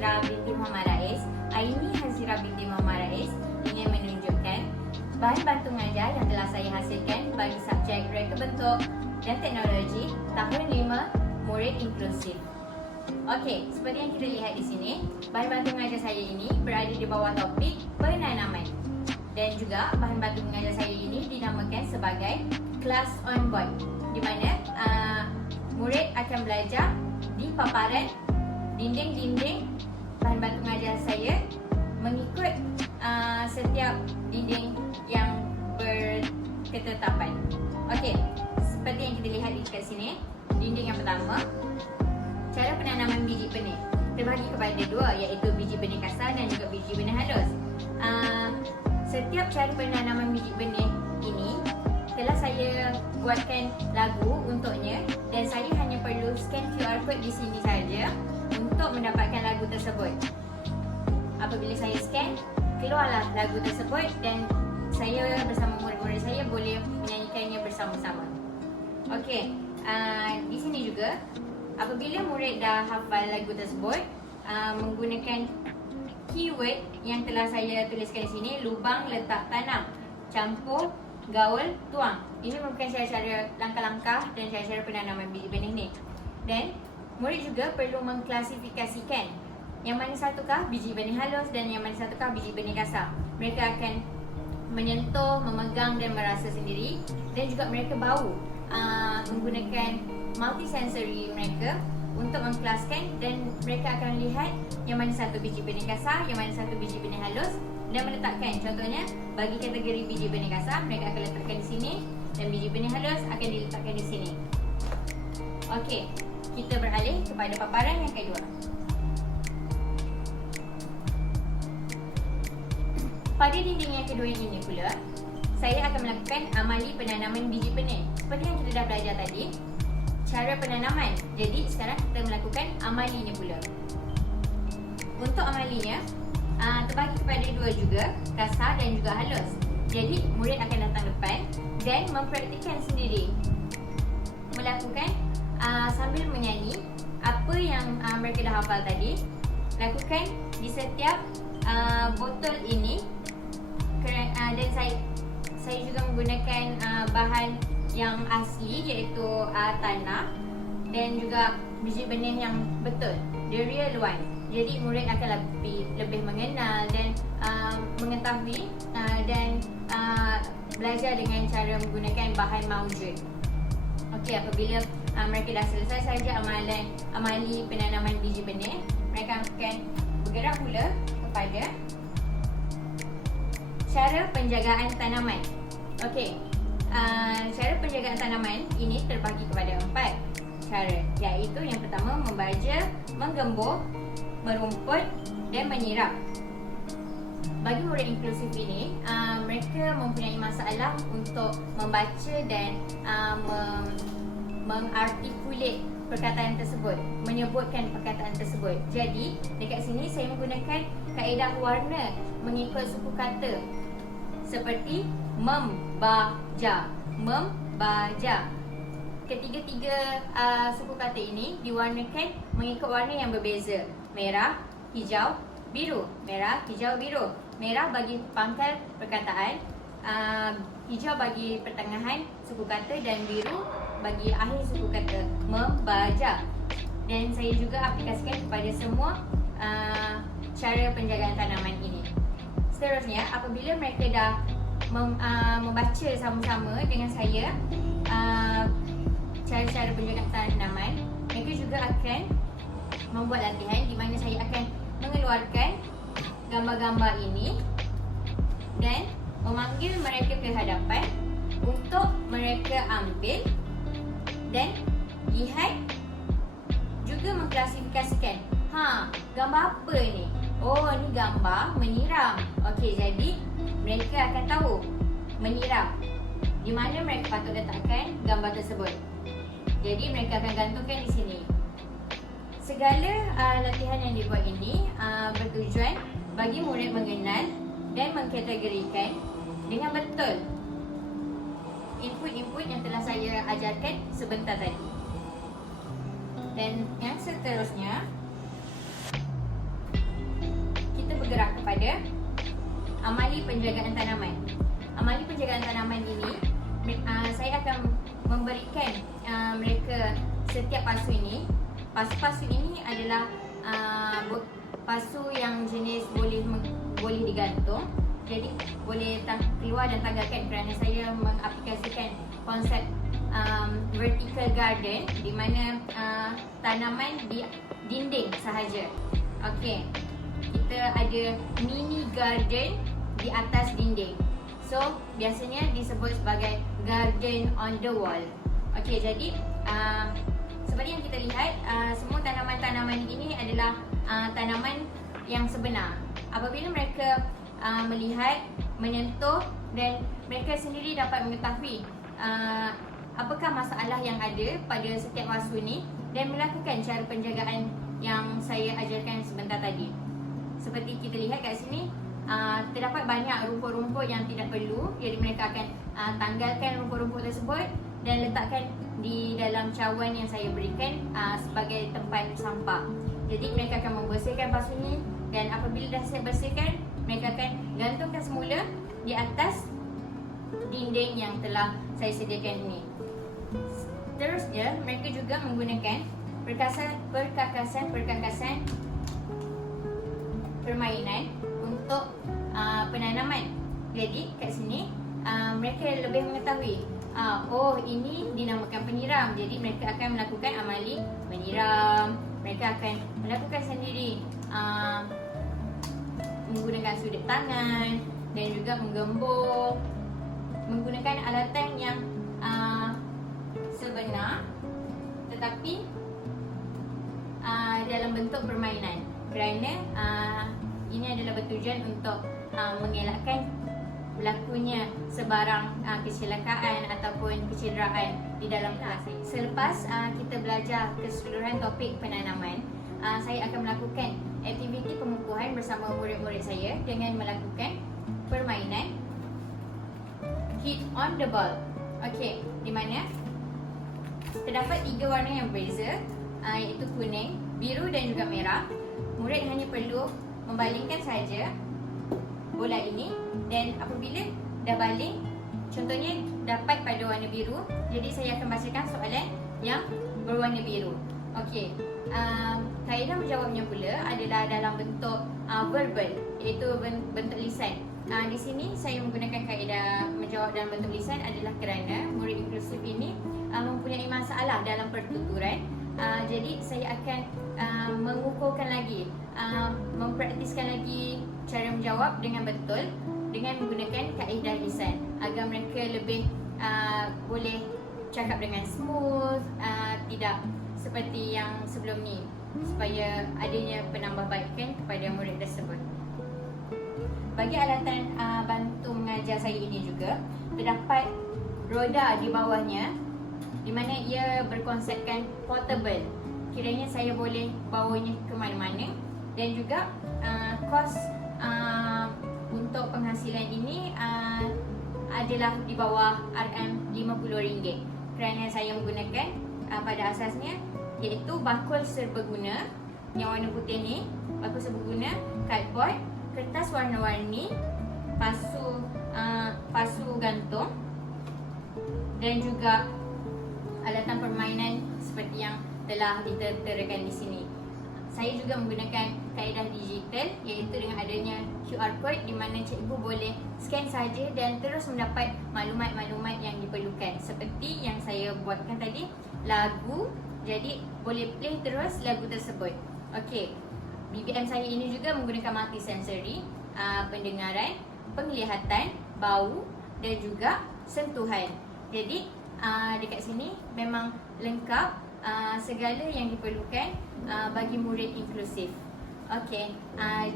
Hazira binti Muhammad Rais. Aini Hazira binti Muhammad Rais ingin menunjukkan bahan bantu mengajar yang telah saya hasilkan bagi subjek Reka Bentuk dan Teknologi tahun 5 Murid Inklusif. Okey, seperti yang kita lihat di sini, bahan bantu mengajar saya ini berada di bawah topik penanaman. Dan juga bahan bantu mengajar saya ini dinamakan sebagai Class on Board, di mana murid akan belajar di paparan dinding-dinding bahan bantu mengajar saya mengikut setiap dinding yang berketetapan. Okey, seperti yang kita lihat di dekat sini, dinding yang pertama, cara penanaman biji benih terbagi kepada dua, iaitu biji benih kasar dan juga biji benih halus. Setiap cara penanaman biji benih ini telah saya buatkan lagu untuknya dan saya hanya perlu scan QR code di sini saja untuk mendapatkan lagu tersebut. Apabila saya scan, keluarlah lagu tersebut dan saya bersama murid-murid saya boleh menyanyikannya bersama-sama. Okey, di sini juga apabila murid dah hafal lagu tersebut, menggunakan keyword yang telah saya tuliskan di sini, lubang, letak, tanam, campur, gaul, tuang. Ini merupakan cara-cara langkah-langkah dan cara-cara penanaman biji benih ni. Dan murid juga perlu mengklasifikasikan yang mana satukah biji benih halus dan yang mana satukah biji benih kasar. Mereka akan menyentuh, memegang dan merasa sendiri, dan juga mereka bau menggunakan multisensory mereka untuk mengkelaskan, dan mereka akan lihat yang mana satu biji benih kasar, yang mana satu biji benih halus dan meletakkan. Contohnya, bagi kategori biji benih kasar, mereka akan letakkan di sini dan biji benih halus akan diletakkan di sini. Okey, kita beralih kepada paparan yang kedua. Pada dinding yang kedua ini pula, saya akan melakukan amali penanaman biji benih. Seperti yang kita dah belajar tadi, cara penanaman. Jadi sekarang kita melakukan amalinya pula. Untuk amalinya, terbagi kepada dua juga, kasar dan juga halus. Jadi murid akan datang depan dan mempraktikkan sendiri, melakukan sambil menyanyi apa yang mereka dah hafal tadi. Lakukan di setiap botol ini. Dan saya juga menggunakan bahan yang asli, iaitu tanah dan juga biji benih yang betul, the real one. Jadi murid akan lebih mengenal dan mengetahui dan belajar dengan cara menggunakan bahan maujud. Okey, apabila mereka dah selesai saja amali penanaman biji benih, mereka akan bergerak pula kepada cara penjagaan tanaman. Okey, cara penjagaan tanaman ini terbagi kepada 4 cara, iaitu yang pertama, membaja, menggembur, merumput dan menyiram. Bagi murid inklusif ini, mereka mempunyai masalah untuk membaca dan mengartikulat perkataan tersebut, menyebutkan perkataan tersebut. Jadi, dekat sini saya menggunakan kaedah warna mengikut suku kata, seperti membaja, membaja. Ketiga-tiga suku kata ini diwarnakan mengikut warna yang berbeza. Merah, hijau, biru. Merah, hijau, biru. Merah bagi pangkal perkataan, hijau bagi pertengahan suku kata, dan biru bagi akhir suku kata. Membaja. Dan saya juga aplikasikan kepada semua cara penjagaan tanaman ini. Seterusnya, apabila mereka dah membaca sama-sama dengan saya cara-cara penjagaan tanaman, mereka juga akan membuat latihan di mana saya akan mengeluarkan gambar-gambar ini dan memanggil mereka ke hadapan untuk mereka ambil dan lihat, juga mengklasifikasikan. Gambar apa ni? Oh, ni gambar menyiram. Okey, jadi mereka akan tahu menyiram di mana mereka patut letakkan gambar tersebut. Jadi mereka akan gantungkan di sini. Segala latihan yang dibuat ini bertujuan bagi murid mengenal dan mengkategorikan dengan betul input-input yang telah saya ajarkan sebentar tadi. Dan yang seterusnya, kepada amali penjagaan tanaman. Amali penjagaan tanaman ini saya akan memberikan mereka setiap pasu ini. Pasu-pasu ini adalah pasu yang jenis boleh digantung. Jadi boleh keluar dan tanggalkan, kerana saya mengaplikasikan konsep vertical garden di mana tanaman di dinding sahaja. Okey. Kita ada mini garden di atas dinding. So, biasanya disebut sebagai garden on the wall. Okey, jadi seperti yang kita lihat, semua tanaman-tanaman ini adalah tanaman yang sebenar. Apabila mereka melihat, menyentuh, dan mereka sendiri dapat mengetahui apakah masalah yang ada pada setiap pasu ini dan melakukan cara penjagaan yang saya ajarkan sebentar tadi. Seperti kita lihat kat sini, terdapat banyak rumput-rumput yang tidak perlu. Jadi mereka akan tanggalkan rumput-rumput tersebut dan letakkan di dalam cawan yang saya berikan sebagai tempat sampah. Jadi mereka akan membersihkan pasu ini, dan apabila dah saya bersihkan, mereka akan gantungkan semula di atas dinding yang telah saya sediakan ini. Terusnya, mereka juga menggunakan perkakasan permainan untuk penanaman. Jadi kat sini mereka lebih mengetahui, oh ini dinamakan penyiram. Jadi mereka akan melakukan amali menyiram. Mereka akan melakukan sendiri menggunakan sudut tangan dan juga menggembur, menggunakan alatan yang sebenar tetapi dalam bentuk permainan, kerana ini adalah bertujuan untuk mengelakkan berlakunya sebarang kecelakaan ataupun kecederaan di dalam kelas. Selepas kita belajar keseluruhan topik penanaman, saya akan melakukan aktiviti pengukuhan bersama murid-murid saya dengan melakukan permainan hit on the ball. Okey, di mana terdapat 3 warna yang berbeza, iaitu kuning, biru dan juga merah. Murid hanya perlu membalingkan saja bola ini, dan apabila dah baling, contohnya dapat pada warna biru, jadi saya akan bacakan soalan yang berwarna biru. Okey, kaedah menjawabnya pula adalah dalam bentuk verbal, iaitu bentuk lisan. Di sini saya menggunakan kaedah menjawab dalam bentuk lisan adalah kerana murid inklusif ini mempunyai masalah dalam pertuturan. Jadi saya akan mengukuhkan lagi, mempraktiskan lagi cara menjawab dengan betul dengan menggunakan kaedah lisan agar mereka lebih boleh cakap dengan smooth, tidak seperti yang sebelum ni, supaya adanya penambahbaikan kepada murid tersebut. Bagi alatan bantu mengajar saya ini juga terdapat roda di bawahnya, di mana ia berkonsepkan portable. Kiranya saya boleh bawanya ke mana-mana, dan juga kos untuk penghasilan ini adalah di bawah RM50, kerana saya menggunakan pada asasnya iaitu bakul serbaguna yang warna putih ni, bakul serbaguna, cardboard, kertas warna-warni, pasu gantung, dan juga alatan permainan seperti yang telah diterakan di sini. Saya juga menggunakan kaedah digital, iaitu dengan adanya QR code di mana cikgu boleh scan saja dan terus mendapat maklumat-maklumat yang diperlukan. Seperti yang saya buatkan tadi, lagu, jadi boleh play terus lagu tersebut. Okey, BBM saya ini juga menggunakan multisensory, pendengaran, penglihatan, bau dan juga sentuhan. Jadi dekat sini memang lengkap segala yang diperlukan bagi murid inklusif. Okey,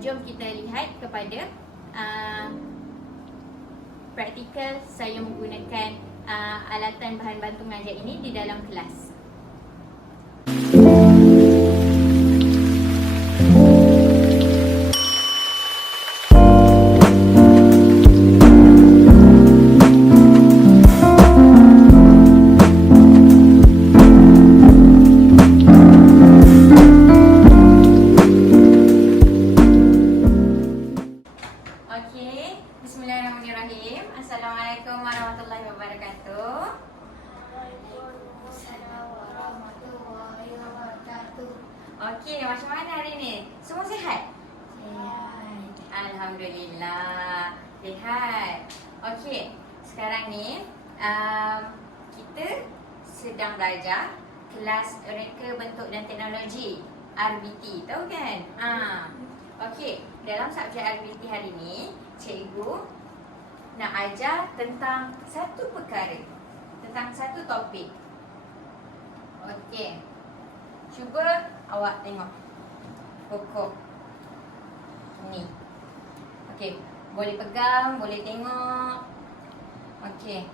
jom kita lihat kepada praktikal saya menggunakan alatan bahan bantu mengajar ini di dalam kelas. macam mana hari ni? Semua sihat? Sihat. Alhamdulillah. Sihat. Okey, sekarang ni kita sedang belajar kelas Reka Bentuk dan Teknologi RBT, tahu kan? Okey, dalam subjek RBT hari ni, cikgu nak ajar tentang satu perkara, tentang satu topik. Okey, cuba awak tengok pokok ni. Okey, boleh pegang, boleh tengok. Okey,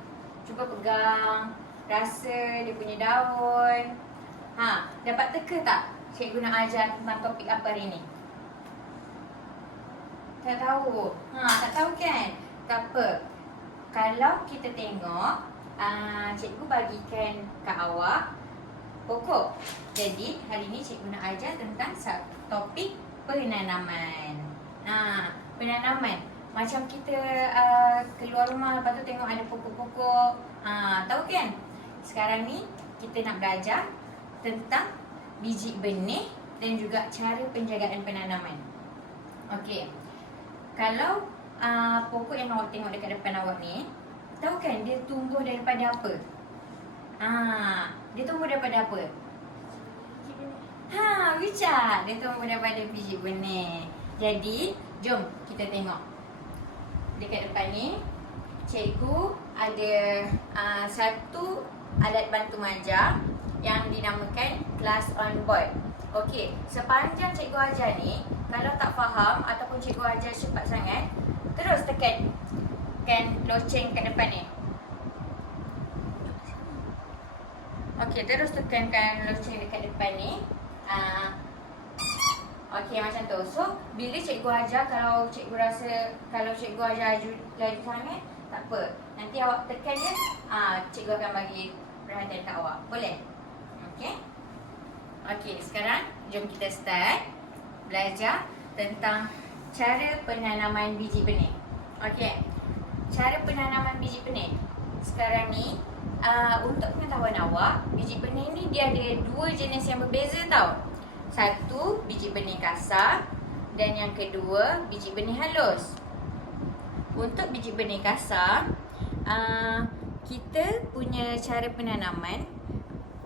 cuba pegang, rasa dia punya daun. Dapat teka tak cikgu nak ajar tentang topik apa hari ni? Tak tahu. Tak tahu kan? Tak apa. Kalau kita tengok, cikgu bagikan kat awak pokok. Jadi hari ni cikgu nak ajar tentang topik penanaman. Penanaman. Macam kita keluar rumah, lepas tu tengok ada pokok-pokok. Tahu kan? Sekarang ni kita nak belajar tentang biji benih dan juga cara penjagaan penanaman. Okey. Kalau pokok yang awak tengok dekat depan awak ni, tahu kan dia tumbuh daripada apa? Dia tumbuh daripada apa? Richard, dia tumbuh daripada biji benih. Jadi, jom kita tengok. Dekat depan ni, cikgu ada satu alat bantu mengajar yang dinamakan Class on Board. Okey, sepanjang cikgu ajar ni, kalau tak faham ataupun cikgu ajar cepat sangat, terus tekan loceng kat depan ni. Okey, terus tekankan loceng dekat depan ni. Okey, macam tu. So, bila cikgu ajar, kalau cikgu ajar laju sangat, tak apa. Nanti awak tekan je, cikgu akan bagi perhatian kat awak. Boleh? Okey? Okey, sekarang jom kita start belajar tentang cara penanaman biji benih. Okey, cara penanaman biji benih. Sekarang ni, untuk pengetahuan awak, biji benih ni dia ada dua jenis yang berbeza tau. Satu, biji benih kasar, dan yang kedua, biji benih halus. Untuk biji benih kasar, kita punya cara penanaman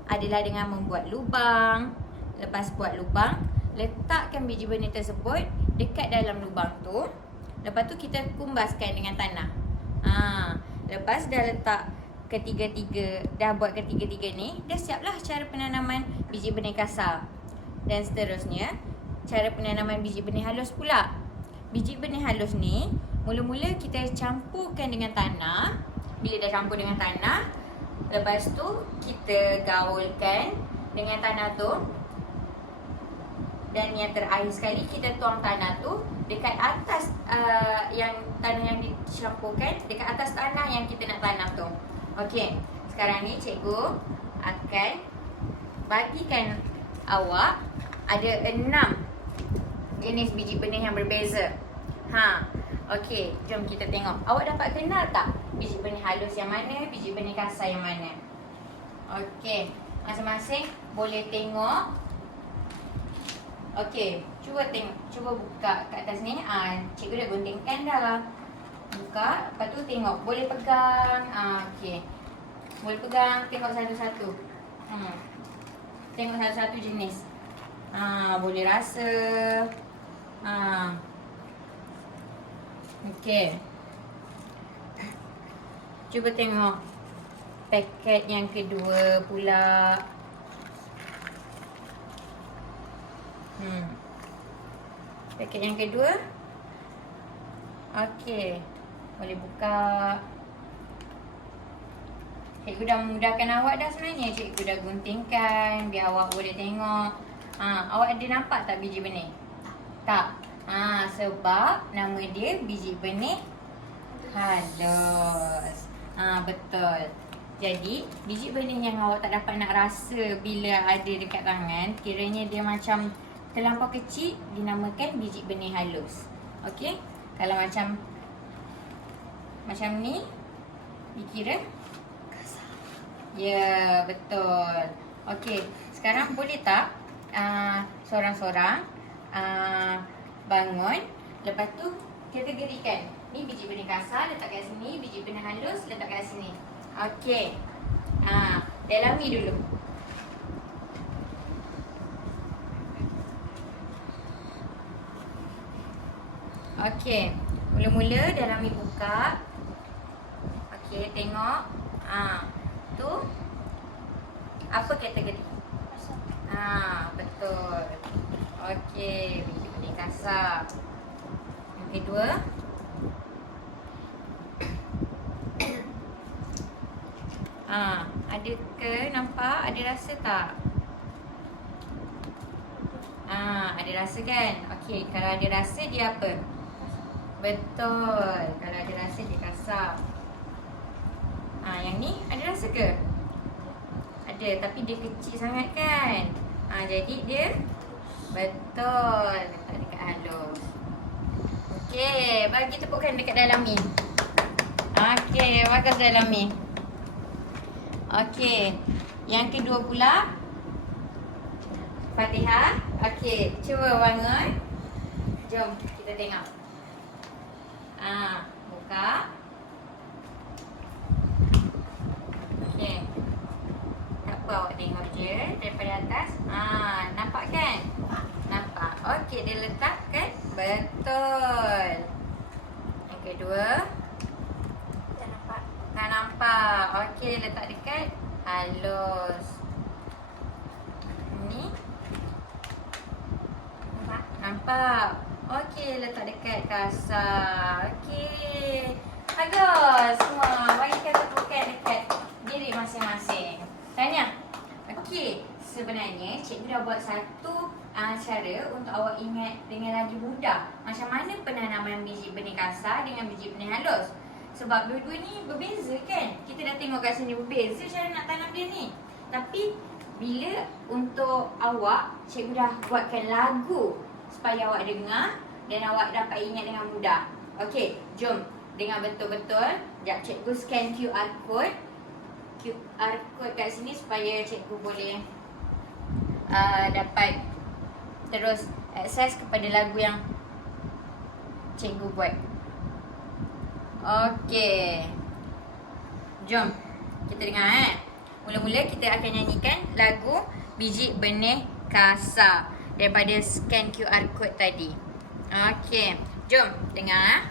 adalah dengan membuat lubang. Lepas buat lubang, letakkan biji benih tersebut dekat dalam lubang tu. Lepas tu kita kumbaskan dengan tanah. Lepas dah letak dah buat ketiga-tiga ni, dah siaplah cara penanaman biji benih kasar. Dan seterusnya, cara penanaman biji benih halus pula. Biji benih halus ni, mula-mula kita campurkan dengan tanah. Bila dah campur dengan tanah, lepas tu kita gaulkan dengan tanah tu. Dan yang terakhir sekali, kita tuang tanah tu dekat atas tanah yang dicampurkan, dekat atas tanah yang kita nak tanam tu. Okey, sekarang ni cikgu akan bagikan awak ada 6 jenis biji benih yang berbeza. Okey, jom kita tengok. Awak dapat kenal tak biji benih halus yang mana, biji benih kasar yang mana? Okey, masing-masing boleh tengok. Okey, cuba buka kat atas ni. Cikgu dah guntingkan dah. Buka, lepas tu tengok. Boleh pegang. Okey. Boleh pegang, tengok satu-satu. Tengok satu-satu jenis. Boleh rasa. Okey. Cuba tengok paket yang kedua pula. Paket yang kedua. Okey. Boleh buka. Cikgu dah memudahkan awak dah sebenarnya. Cikgu dah guntingkan biar awak boleh tengok. Awak ada nampak tak biji benih? Tak. Sebab nama dia biji benih halus. Betul. Jadi, biji benih yang awak tak dapat nak rasa bila ada dekat tangan, kiranya dia macam terlampau kecil, dinamakan biji benih halus. Okey? Kalau macam ni, dikira kasar. Ya, betul. Okey, sekarang boleh tak Sorang-sorang bangun. Lepas tu kategorikan. Ni biji benih kasar letak kat sini, biji benih halus letak kat sini. Okey. Dalami dulu. Okey. Mula-mula dalami buka. Okey, tengok. Tu apa kategori? Betul. Okey, biji benih kasar. Yang kedua. Ada ke nampak? Ada rasa tak? Ada rasa kan? Okey, kalau ada rasa dia apa? Betul. Kalau ada rasa dia kasar. Yang ni ada rasa ke? Ada, tapi dia kecil sangat kan? Jadi dia betul. Letak dekat halus. Okey, bagi tepukan dekat Dalami. Okey, bagus Dalami. Okey, yang kedua pula Fatihah. Okey, cuba bangun. Jom kita tengok. Buka. Okey. Tak apa, awak tengok je daripada atas. Nampak kan? Nampak. Okey, dia letakkan. Betul. Yang kedua. Tak nampak. Tak nampak. Okey, letak dekat halus. Ni. Nampak. Okey, letak dekat kasar. Okey. Bagus semua. Bagikan tepukan dekat diri masing-masing. Tanya. Okey, sebenarnya cikgu dah buat satu cara untuk awak ingat dengan lagi mudah macam mana penanaman biji benih kasar dengan biji benih halus. Sebab dua-dua ni berbeza kan? Kita dah tengok kat sini berbeza cara nak tanam dia ni. Tapi bila untuk awak, cikgu dah buatkan lagu supaya awak dengar dan awak dapat ingat dengan mudah. Okey, jom dengar betul-betul. Sekejap cikgu scan QR code. QR code kat sini supaya cikgu boleh dapat terus akses kepada lagu yang cikgu buat. Okey. Jom kita dengar Mula-mula kita akan nyanyikan lagu Biji Benih Kasar daripada scan QR code tadi. Okey, jom dengar.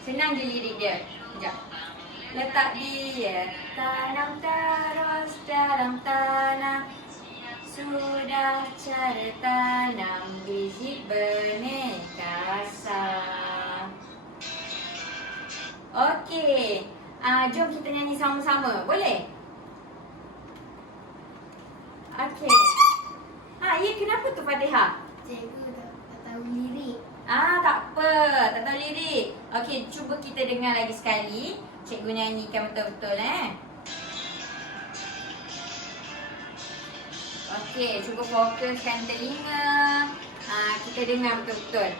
Senang je lirik dia. Sekejap. Letak dia, tanam terus dalam tanah. Sudah cara tanam biji benih kasar. Okey. Jom kita nyanyi sama-sama. Boleh? Okey. Ya, kenapa tu Fatihah? Cikgu tak tahu lirik. Tak apa, tak tahu lirik. Okey, cuba kita dengar lagi sekali. Cikgu nyanyikan betul-betul Okey, cuba fokuskan telinga. Kita dengar betul-betul.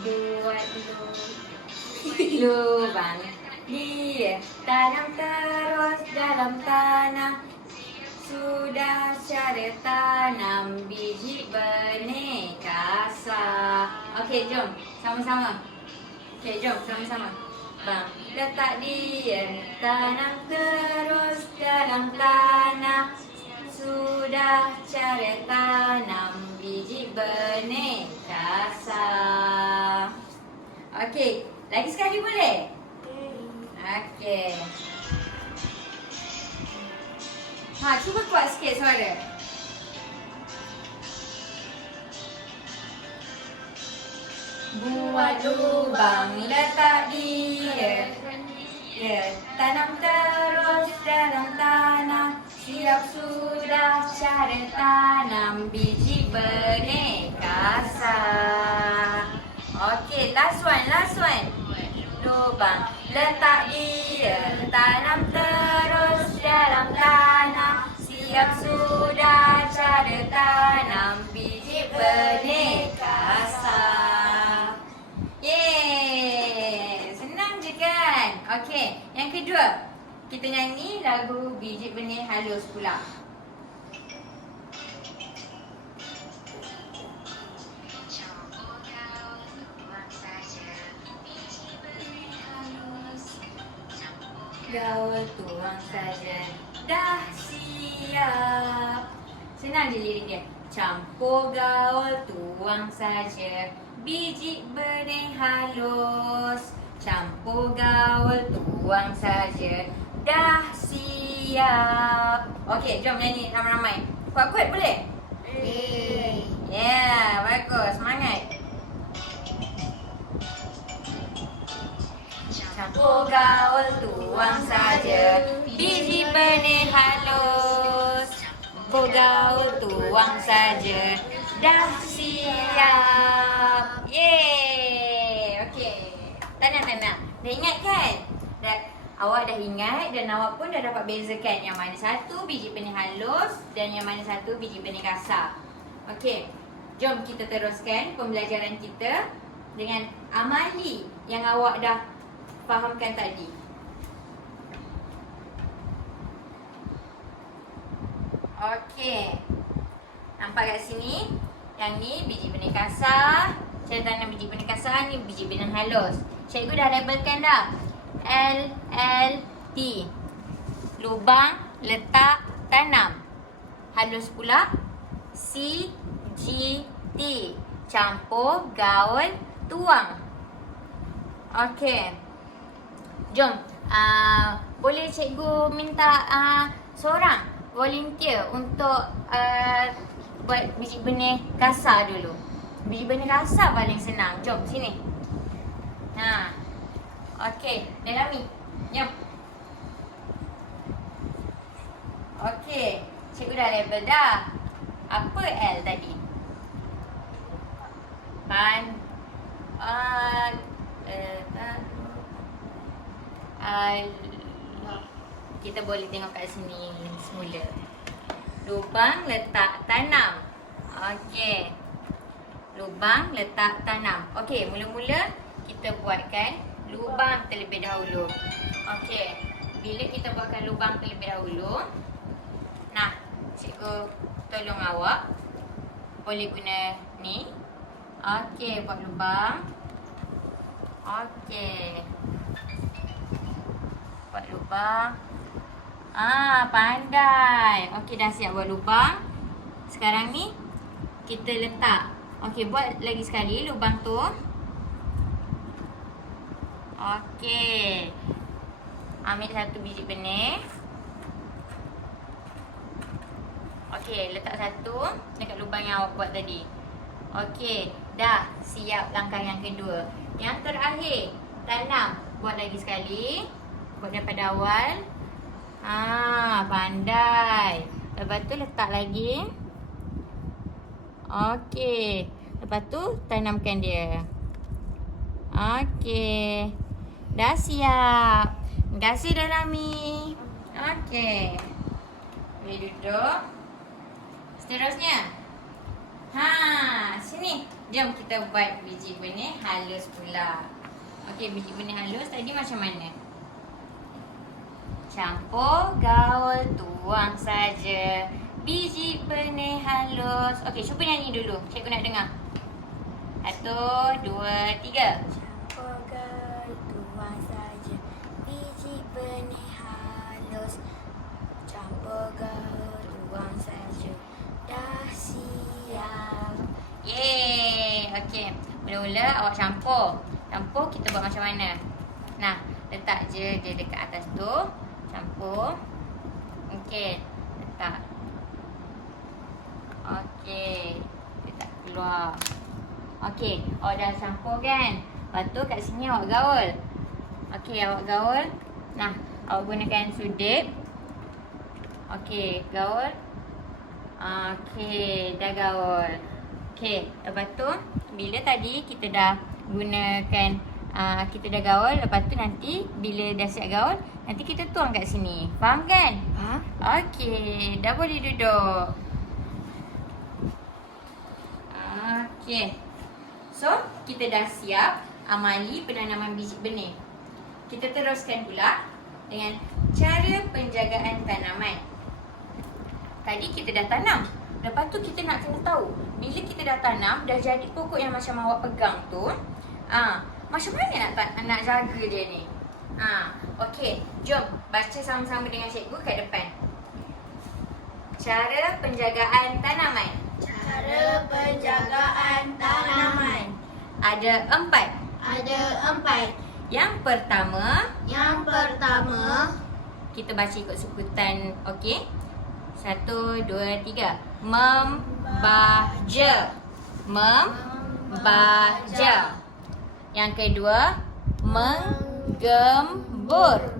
Buat lubang dia, tanam terus dalam tanah. Sudah cara tanam biji benih kasar. Okey, jom sama-sama. Okey, jom sama-sama. Bang, letak dia, tanam terus dalam tanah. Sudah cara tanam biji benih kasar. Okey, lagi sekali boleh? Okey. Cuba kuat sikit suara. Buat lubang, letak dia, tanam terus dalam tanah. Siap sudah cara tanam biji benih kasar. Okay, last one. Lubang, letak dia, tanam terus dalam tanah. Siap sudah cara tanam biji benih kasar. Yeay, senang je kan? Okay, yang kedua, kita nyanyi lagu biji benih halus pula. Gaul tuang saja, dah siap. Senang je lirik dia. Campur gaul tuang saja, biji benih halus. Campur gaul tuang saja, dah siap. Okey, jom nyanyi ramai-ramai. Kuat-kuat boleh? Boleh. Yeah, bagus. Semangat. Campur gaul tuang saja, biji benih halus. Campur gaul tuang saja, dah siap. Yeay. Okey. Tenang. Dah ingat kan? Awak dah ingat dan awak pun dah dapat bezakan yang mana satu biji benih halus dan yang mana satu biji benih kasar. Okey. Jom kita teruskan pembelajaran kita dengan amali yang awak dah fahamkan tadi. Okey. Nampak kat sini? Yang ni biji benih kasar. Saya tanam biji benih kasar, ni biji benih halus. Cikgu dah labelkan dah. L, T. Lubang, letak, tanam. Halus pula. C, G, T. Campur, gaul, tuang. Okey. Jom, boleh cikgu minta seorang volunteer untuk buat biji benih kasar dulu. Biji benih kasar paling senang. Jom, sini. Okey, Delami. Jom. Okey, cikgu dah label dah. Apa L tadi? Kita boleh tengok kat sini semula. Lubang, letak, tanam. Okey. Lubang, letak, tanam. Okey, mula-mula kita buatkan lubang terlebih dahulu. Okey. Bila kita buatkan lubang terlebih dahulu, cikgu tolong awak. Boleh guna ni. Okey, buat lubang. Okey. Buat lubang. Pandai. Okey, dah siap buat lubang. Sekarang ni kita letak. Okey, buat lagi sekali lubang tu. Okey. Ambil satu biji benih. Okey, letak satu dekat lubang yang awak buat tadi. Okey, dah siap langkah yang kedua. Yang terakhir, tanam. Buat lagi sekali. Buat daripada awal. Pandai. Lepas tu letak lagi. Okey. Lepas tu tanamkan dia. Okey. Dah siap. Terima kasih Delami. Okey. Boleh duduk. Seterusnya. Sini. Jom kita buat biji benih halus pula. Okey, biji benih halus tadi macam mana? Campur, gaul, tuang saja. Biji benih halus. Okey, cuba nyanyi dulu. Cikgu nak dengar. 1, 2, 3. Campur gaul tuang saja, biji benih halus. Campur gaul tuang saja, dah siap. Yeay. Okey. Mula-mula awak campur. Campur kita buat macam mana? Letak je dia dekat atas tu. Campur. Okey. Letak. Okey. Letak keluar. Okey. Awak dah campur kan? Lepas tu kat sini awak gaul. Okey, awak gaul. Awak gunakan sudip. Okey, gaul. Okey, dah gaul. Okey, lepas tu bila tadi kita dah gunakan kita dah gaul, lepas tu nanti bila dah siap gaul, nanti kita tuang kat sini. Faham kan? Faham? Okey, dah boleh duduk. Okey. So, kita dah siap amali penanaman biji benih. Kita teruskan pula dengan cara penjagaan tanaman. Tadi kita dah tanam. Lepas tu kita nak kena tahu, bila kita dah tanam, dah jadi pokok yang macam awak pegang tu, macam mana nak jaga dia ni? Okey, jom baca sama-sama dengan cikgu kat depan. Cara penjagaan tanaman. Cara penjagaan tanaman. Ada 4. Ada 4. Yang pertama, Yang pertama, kita baca ikut sebutan, okey? 1, 2, 3. Membaja. Membaja. Yang kedua, menggembur.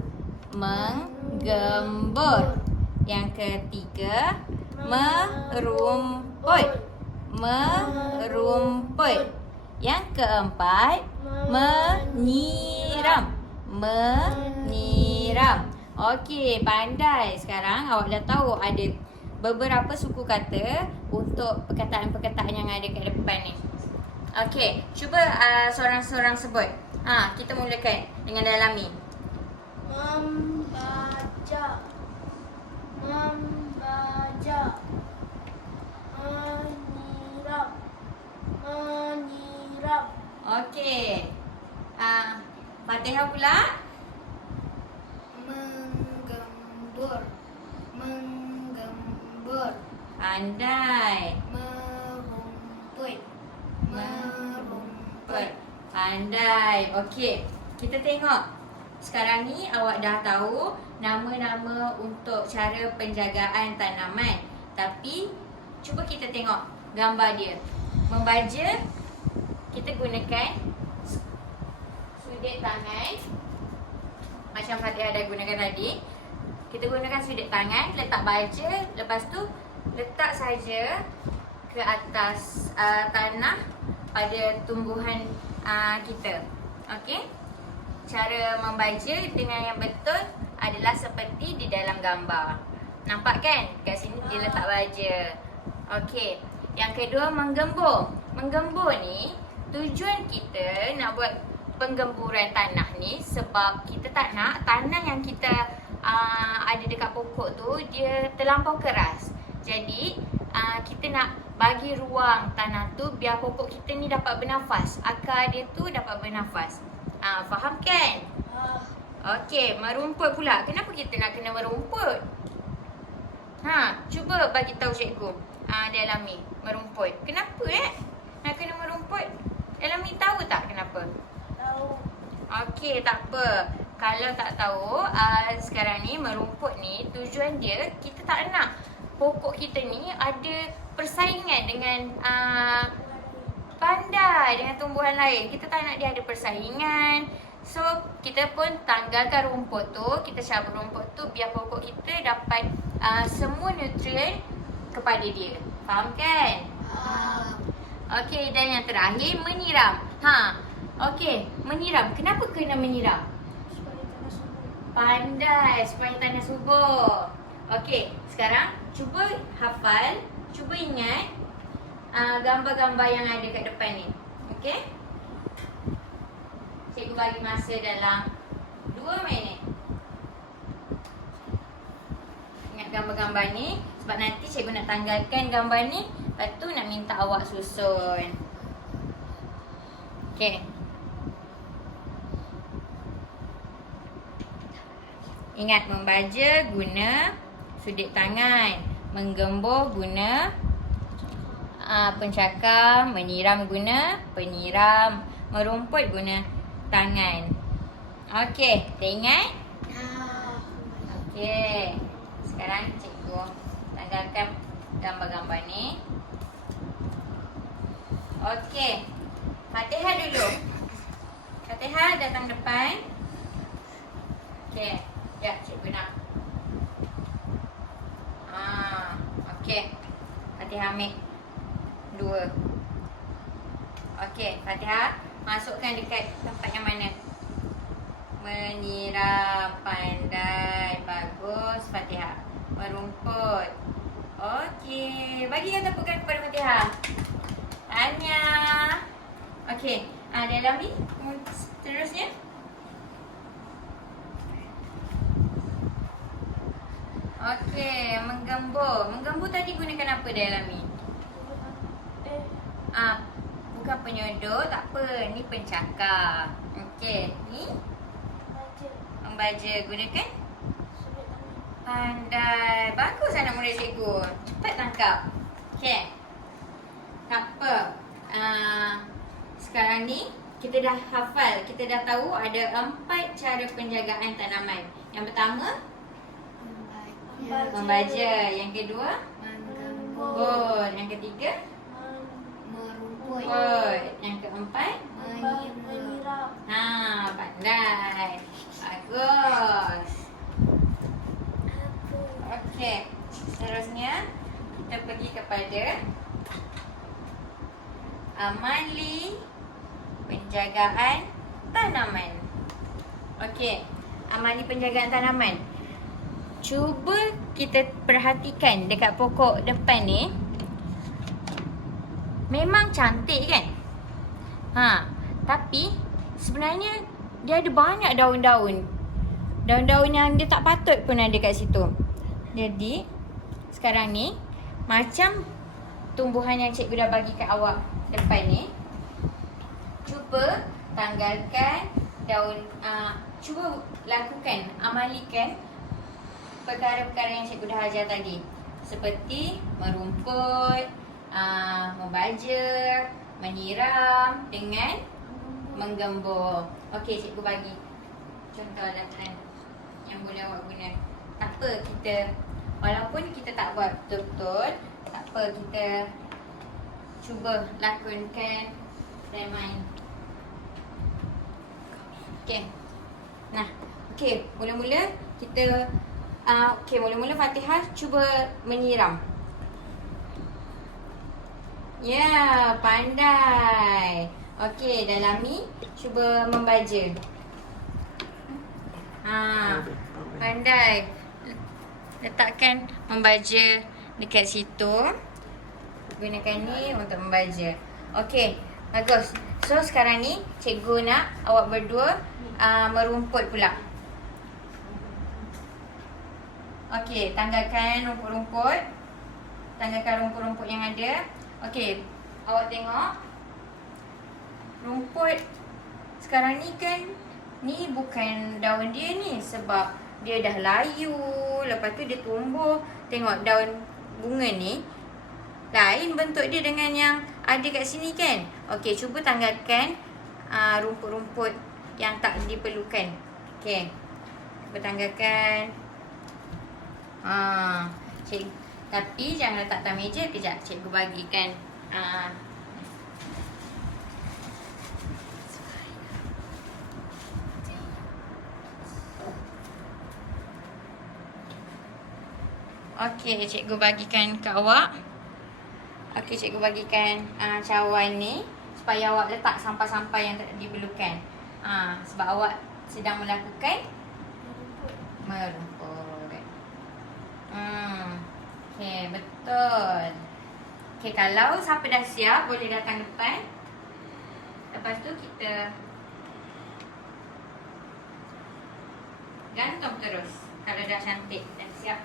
Menggembur. Yang ketiga, merumput. Merumput. Yang keempat, menyiram. Menyiram. Okey, pandai. Sekarang awak dah tahu ada beberapa suku kata untuk perkataan-perkataan yang ada kat depan ni. Okey, cuba seorang-seorang sebut. Kita mulakan dengan dalami. membaca, membaca, menyiram, menyiram, Okey. Fatihah pula. menggembur, menggembur, Pandai. merumput, merumput. Pandai. Okey. Kita tengok. Sekarang ni awak dah tahu nama-nama untuk cara penjagaan tanaman. Tapi cuba kita tengok gambar dia. Membaja, kita gunakan sudet tangan. Macam Fatihah dah gunakan tadi. Kita gunakan sudet tangan, letak baja, lepas tu letak saja ke atas tanah pada tumbuhan kita. Okey? Cara membaja dengan yang betul adalah seperti di dalam gambar. Nampak kan? Kat sini dia letak baja. Okey. Yang kedua, menggembur. Menggembur ni tujuan kita nak buat penggemburan tanah ni sebab kita tak nak tanah yang kita ada dekat pokok tu dia terlampau keras. Jadi kita nak bagi ruang tanah tu biar pokok kita ni dapat bernafas. Akar dia tu dapat bernafas. Faham kan? Okey, merumput pula. Kenapa kita nak kena merumput? Cuba bagi tahu cikgu. Dalami merumput. Kenapa nak kena merumput? Dalami tahu tak kenapa? Tahu. Okey, tak apa. Kalau tak tahu, sekarang ni merumput ni tujuan dia kita tak nak pokok kita ni ada persaingan dengan pandai dengan tumbuhan lain. Kita tak nak dia ada persaingan. So, kita pun tanggalkan rumput tu, kita cabut rumput tu biar pokok kita dapat semua nutrien kepada dia. Faham kan? Okey, dan yang terakhir menyiram. Okey, menyiram. Kenapa kena menyiram? Supaya tanah subur. Pandai, supaya tanah subur. Okey, sekarang cuba hafal, cuba ingat gambar-gambar yang ada kat depan ni. Okey? Cikgu bagi masa dalam 2 minit. Ingat gambar-gambar ni sebab nanti cikgu nak tanggalkan gambar ni, lepas tu nak minta awak susun. Okey. Ingat, membaja guna sudet tangan, menggembur guna pencakar, menyiram guna penyiram, merumput guna tangan. Okey, dah ingat? Okey. Sekarang cikgu tanggalkan gambar-gambar ni. Okey. Fatihah dulu. Fatihah datang depan. Okey. Ya, cikgu nak. Okey. Fatihah ambil 2. Okey, Fatihah Masukkan dekat tempat yang mana? Menyiram. Pandai. Bagus. Fatihah. Merumput. Okey. Bagi tepukan kepada Fatihah. Tanya. Okey. Dalam ni. Seterusnya. Okey. Menggembur. Menggembur tadi gunakan apa dalam ni? Bukan penyodok, tak apa. Ni pencakar. Okey, ni Baca. membaca. Gunakan Sudut tangan. pandai. Bagus anak murid cikgu. Cepat tangkap. Okey. Tak apa. Sekarang ni kita dah hafal. Kita dah tahu ada 4 cara penjagaan tanaman. Yang pertama, membaca. Yang kedua, menggembur. Yang ketiga, Merumput. yang keempat, Menyiram. pandai. Bagus. Okey. Seterusnya kita pergi kepada amali penjagaan tanaman. Okey. Amali penjagaan tanaman. Cuba kita perhatikan dekat pokok depan ni. Memang cantik kan? Tapi sebenarnya dia ada banyak daun-daun. Daun-daun yang dia tak patut pun ada kat situ. Jadi sekarang ni macam tumbuhan yang cikgu dah bagi kat awak depan ni. Cuba tanggalkan daun, cuba lakukan, amalikan perkara-perkara yang cikgu dah ajar tadi. Seperti merumput, membaja, menyiram dengan menggembur. Okey, cikgu bagi contoh latihan yang boleh awak guna. Tak apa, kita walaupun kita tak buat betul-betul, tak apa, kita cuba lakonkan dan main. Okey. Nah, okey, mula-mula kita mula-mula Fatihah cuba menyiram. Ya, pandai. Okey, dalam ni cuba membaca. Pandai. Letakkan membaca dekat situ. Gunakan ni untuk membaca. Okey, bagus. So sekarang ni cikgu nak awak berdua merumput pula. Okey, tanggalkan rumput-rumput. Tanggalkan rumput-rumput yang ada. Okey, awak tengok. Rumput sekarang ni kan, ni bukan daun dia ni, sebab dia dah layu. Lepas tu dia tumbuh. Tengok daun bunga ni lain bentuk dia dengan yang ada kat sini kan. Okey, cuba tanggalkan rumput-rumput yang tak diperlukan. Okey, cuba tanggalkan. Tapi jangan letak atas meja. Kejap, cikgu bagikan. Okey, cikgu bagikan ke awak. Okey, cikgu bagikan cawan ni supaya awak letak sampah-sampah yang tak diperlukan. Sebab awak sedang melakukan merumput. Okey, betul. Okey, kalau siapa dah siap boleh datang depan. Lepas tu kita gantung terus. Kalau dah cantik dan siap.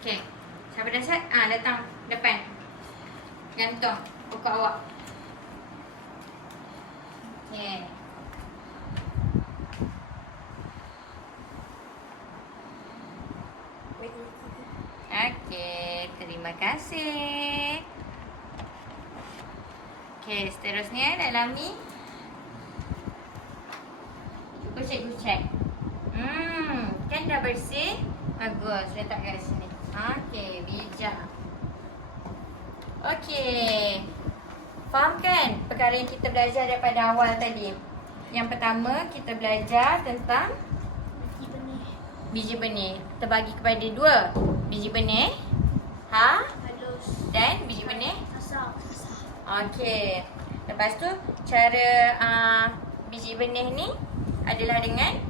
Okey, siapa dah siap? Datang depan. Gantung pokok awak. Okey. Okey, terima kasih. Okey, seterusnya dalam ni cuba cikgu cek. Kan dah bersih? Bagus, letak kat sini. Okey, bijak. Okey. Faham kan perkara yang kita belajar daripada awal tadi? Yang pertama, kita belajar tentang biji benih. Terbagi kepada 2. Biji benih halus dan biji benih kasar. Okey. Lepas tu cara biji benih ni adalah dengan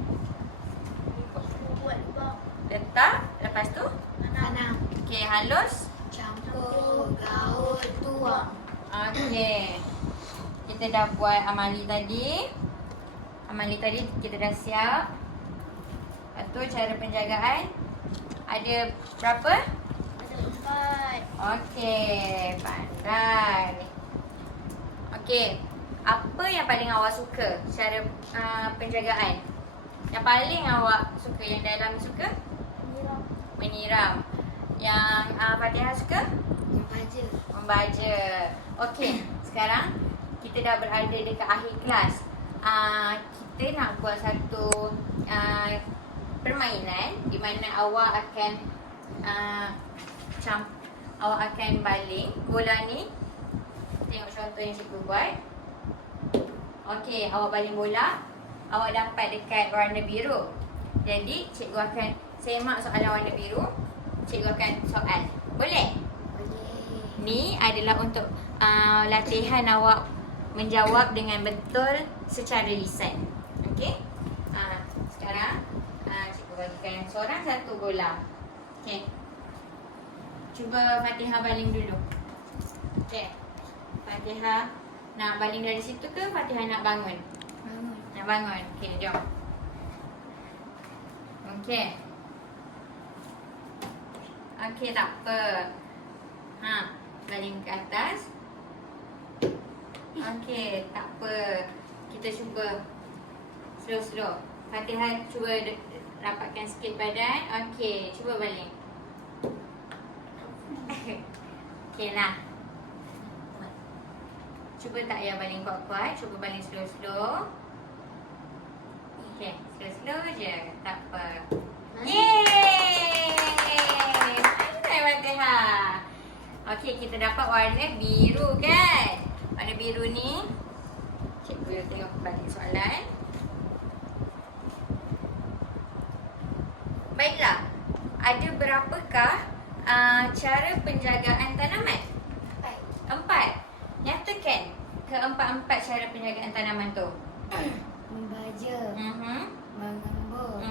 Buat lubang. letak, lepas tu Tanam. okey, halus. Campur. Gaul. Tuang. Okey. Kita dah buat amali tadi. Amali tadi kita dah siap. Lepas tu cara penjagaan ada berapa? Ada 4. Okey, pandai. Okey, apa yang paling awak suka cara penjagaan? Yang paling awak suka, yang dalam suka? Menyiram. Menyiram. Yang Fatihah suka? Membaca. Membaca. Okey, sekarang kita dah berada dekat akhir kelas. Kita nak buat satu permainan di mana awak akan awak akan baling bola ni. Tengok contoh yang cikgu buat. Okey, awak baling bola, awak dapat dekat warna biru. Jadi cikgu akan semak soalan warna biru. Cikgu akan soal. Boleh? Boleh. Ni adalah untuk latihan awak menjawab dengan betul secara lisan. Okey? Sekarang cikgu bagikan seorang satu bola. Okey. Cuba Fatihah baling dulu. Okey. Fatihah nak baling dari situ ke Fatihah nak bangun? Bangun. Nak bangun. Okey, jom. Okey. Okey, tak apa. Baling ke atas. Okey, tak apa. Kita cuba slow-slow. Fatihah cuba rapatkan sikit badan. Okey, cuba baling. Okey lah. Cuba tak payah baling kuat-kuat. Cuba baling slow-slow. Okey, slow-slow je. Tak apa. Yeay! Pandai Fatihah. Okey, kita dapat warna biru kan? Warna biru ni, cikgu tengok balik soalan. Baiklah, ada berapakah cara penjagaan tanaman? 4. Nyatakan keempat-empat cara penjagaan tanaman tu. Membaca. Mengembur.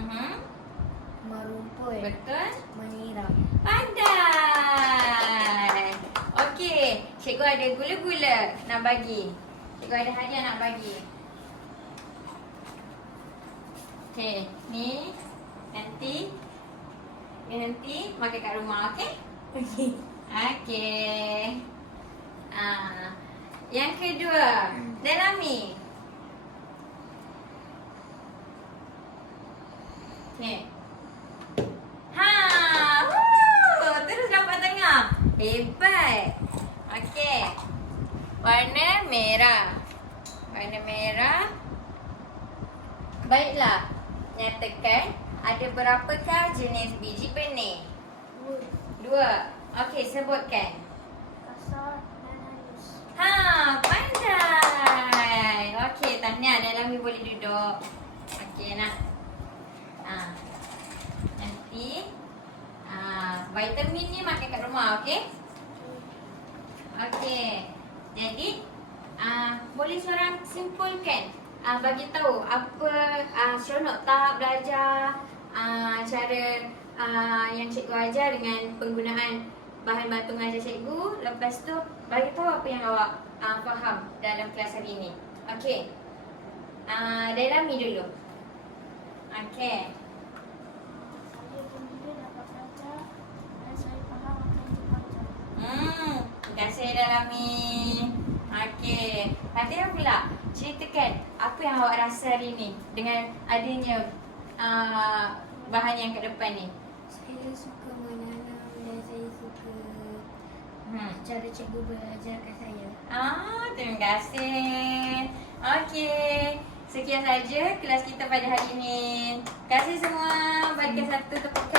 Merumput. Betul? Menyiram. Pandai. Okey, cikgu ada gula-gula nak bagi. Cikgu ada hadiah nak bagi. Okey, ni nanti makan kat rumah, okey? Okey. Okey. Yang kedua, Delami. Okey. Terus dapat tengah. Hebat. Okey. Warna merah. Warna merah. Baiklah. Nyatakan ada berapakah jenis biji benih? 2. Okey, sebutkan. Kasar dan halus. Pandai. Okey, tahniah. Delami boleh duduk. Okey, nak. Nanti vitamin ni makan kat rumah, okey? Okey. Jadi boleh seorang simpulkan, bagi tahu apa seronok tak belajar cara yang cikgu ajar dengan penggunaan bahan bantu mengajar cikgu. Lepas tu bagi tahu apa yang awak faham dalam kelas hari ini. Okey. Delami dulu. Okey. Saya gembira dapat belajar dan saya faham apa yang diajar. Terima kasih Delami. Okey. Fatihah pula, ceritakan apa yang awak rasa hari ni dengan adanya bahan yang kat depan ni. Saya suka menanam dan saya suka cara cikgu belajarkan saya. Terima kasih. Okey. Sekian saja kelas kita pada hari ini. Terima kasih semua. Berikan satu tepuk